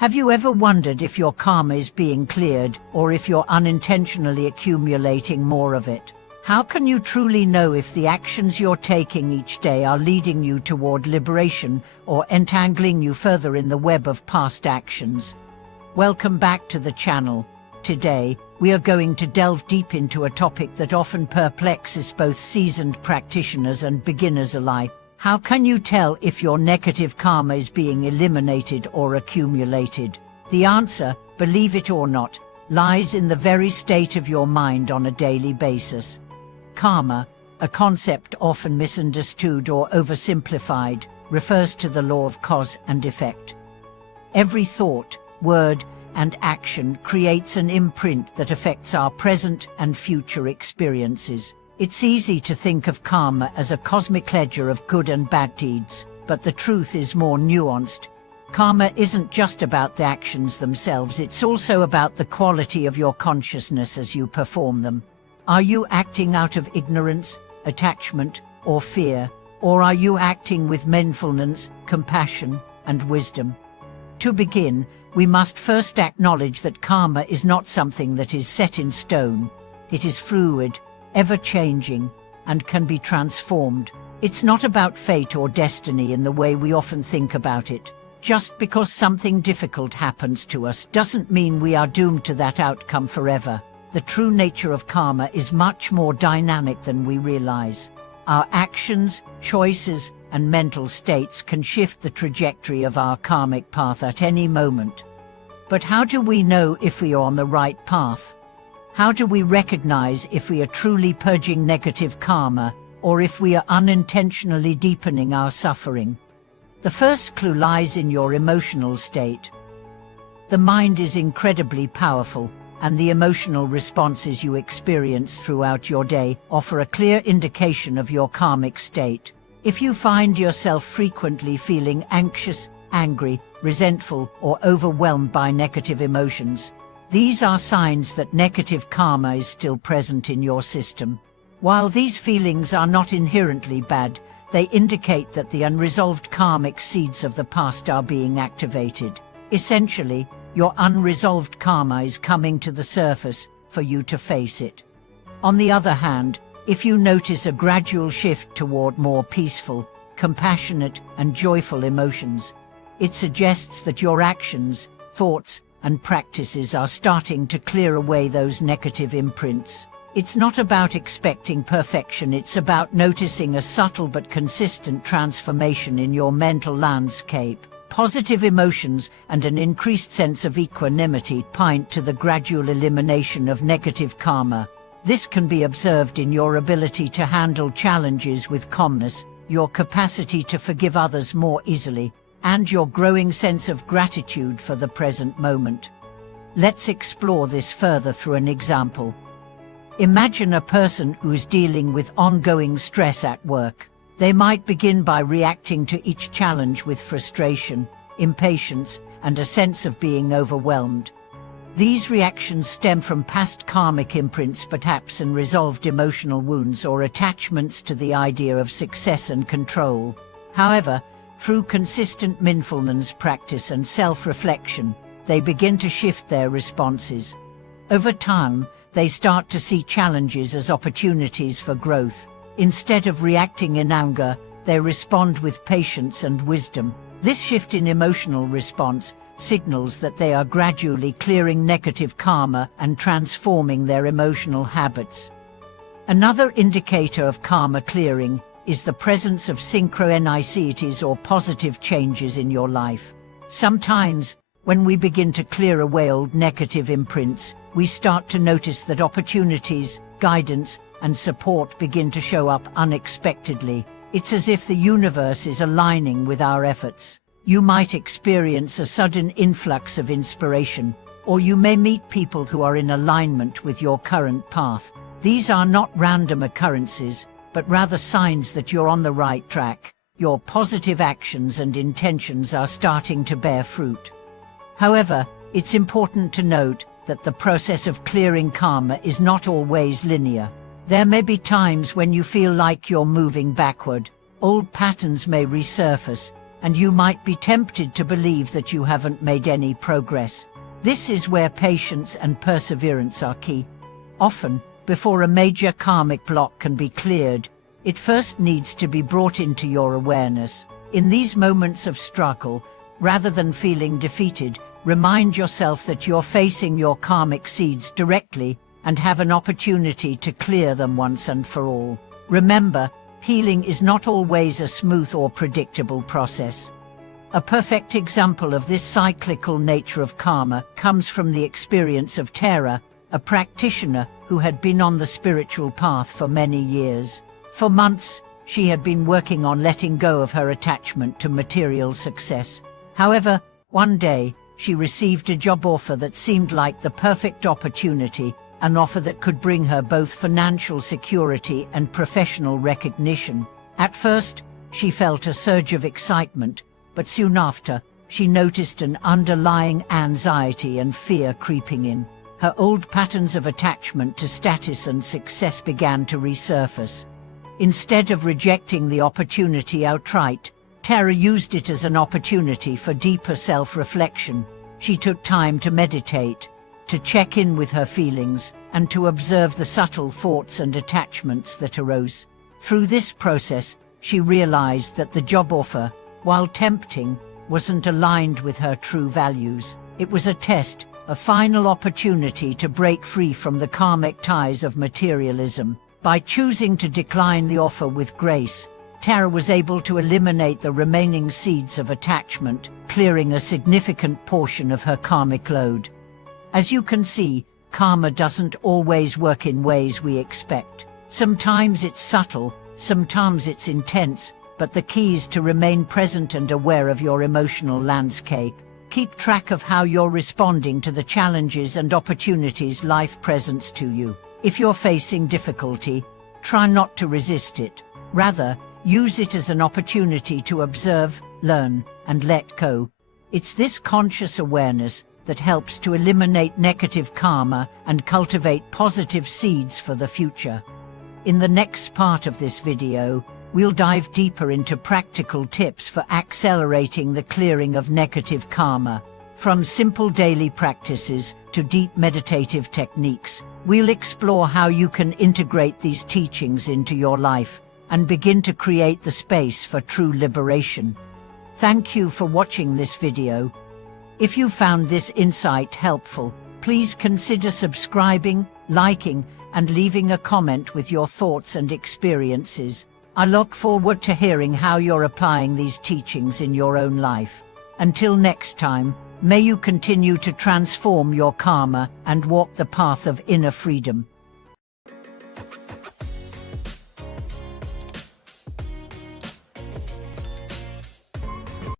Have you ever wondered if your karma is being cleared, or if you're unintentionally accumulating more of it? How can you truly know if the actions you're taking each day are leading you toward liberation or entangling you further in the web of past actions? Welcome back to the channel. Today, we are going to delve deep into a topic that often perplexes both seasoned practitioners and beginners alike. How can you tell if your negative karma is being eliminated or accumulated? The answer, believe it or not, lies in the very state of your mind on a daily basis. Karma, a concept often misunderstood or oversimplified, refers to the law of cause and effect. Every thought, word, and action creates an imprint that affects our present and future experiences. It's easy to think of karma as a cosmic ledger of good and bad deeds, but the truth is more nuanced. Karma isn't just about the actions themselves, it's also about the quality of your consciousness as you perform them. Are you acting out of ignorance, attachment, or fear, or are you acting with mindfulness, compassion, and wisdom? To begin, we must first acknowledge that karma is not something that is set in stone. It is fluid, ever-changing, and can be transformed. It's not about fate or destiny in the way we often think about it. Just because something difficult happens to us doesn't mean we are doomed to that outcome forever. The true nature of karma is much more dynamic than we realize. Our actions, choices, and mental states can shift the trajectory of our karmic path at any moment. But how do we know if we are on the right path? How do we recognize if we are truly purging negative karma, or if we are unintentionally deepening our suffering? The first clue lies in your emotional state. The mind is incredibly powerful, and the emotional responses you experience throughout your day offer a clear indication of your karmic state. If you find yourself frequently feeling anxious, angry, resentful, or overwhelmed by negative emotions, these are signs that negative karma is still present in your system. While these feelings are not inherently bad, they indicate that the unresolved karmic seeds of the past are being activated. Essentially, your unresolved karma is coming to the surface for you to face it. On the other hand, if you notice a gradual shift toward more peaceful, compassionate, and joyful emotions, it suggests that your actions, thoughts, and practices are starting to clear away those negative imprints. It's not about expecting perfection, it's about noticing a subtle but consistent transformation in your mental landscape. Positive emotions and an increased sense of equanimity point to the gradual elimination of negative karma. This can be observed in your ability to handle challenges with calmness, your capacity to forgive others more easily, and your growing sense of gratitude for the present moment. Let's explore this further through an example. Imagine a person who is dealing with ongoing stress at work. They might begin by reacting to each challenge with frustration, impatience, and a sense of being overwhelmed. These reactions stem from past karmic imprints, perhaps unresolved emotional wounds or attachments to the idea of success and control. However, through consistent mindfulness practice and self-reflection, they begin to shift their responses. Over time, they start to see challenges as opportunities for growth. Instead of reacting in anger, they respond with patience and wisdom. This shift in emotional response signals that they are gradually clearing negative karma and transforming their emotional habits. Another indicator of karma clearing is the presence of synchronicities or positive changes in your life. Sometimes, when we begin to clear away old negative imprints, we start to notice that opportunities, guidance, and support begin to show up unexpectedly. It's as if the universe is aligning with our efforts. You might experience a sudden influx of inspiration, or you may meet people who are in alignment with your current path. These are not random occurrences, but rather signs that you're on the right track. Your positive actions and intentions are starting to bear fruit. However, it's important to note that the process of clearing karma is not always linear. There may be times when you feel like you're moving backward. Old patterns may resurface, and you might be tempted to believe that you haven't made any progress. This is where patience and perseverance are key. Often, before a major karmic block can be cleared, it first needs to be brought into your awareness. In these moments of struggle, rather than feeling defeated, remind yourself that you're facing your karmic seeds directly and have an opportunity to clear them once and for all. Remember, healing is not always a smooth or predictable process. A perfect example of this cyclical nature of karma comes from the experience of Tara, a practitioner who had been on the spiritual path for many years. For months, she had been working on letting go of her attachment to material success. However, one day, she received a job offer that seemed like the perfect opportunity, an offer that could bring her both financial security and professional recognition. At first, she felt a surge of excitement, but soon after, she noticed an underlying anxiety and fear creeping in. Her old patterns of attachment to status and success began to resurface. Instead of rejecting the opportunity outright, Tara used it as an opportunity for deeper self-reflection. She took time to meditate, to check in with her feelings, and to observe the subtle thoughts and attachments that arose. Through this process, she realized that the job offer, while tempting, wasn't aligned with her true values. It was a test, a final opportunity to break free from the karmic ties of materialism. By choosing to decline the offer with grace, Tara was able to eliminate the remaining seeds of attachment, clearing a significant portion of her karmic load. As you can see, karma doesn't always work in ways we expect. Sometimes it's subtle, sometimes it's intense, but the key is to remain present and aware of your emotional landscape. Keep track of how you're responding to the challenges and opportunities life presents to you. If you're facing difficulty, try not to resist it. Rather, use it as an opportunity to observe, learn, and let go. It's this conscious awareness that helps to eliminate negative karma and cultivate positive seeds for the future. In the next part of this video, we'll dive deeper into practical tips for accelerating the clearing of negative karma. From simple daily practices to deep meditative techniques, we'll explore how you can integrate these teachings into your life and begin to create the space for true liberation. Thank you for watching this video. If you found this insight helpful, please consider subscribing, liking, and leaving a comment with your thoughts and experiences. I look forward to hearing how you're applying these teachings in your own life. Until next time, may you continue to transform your karma and walk the path of inner freedom.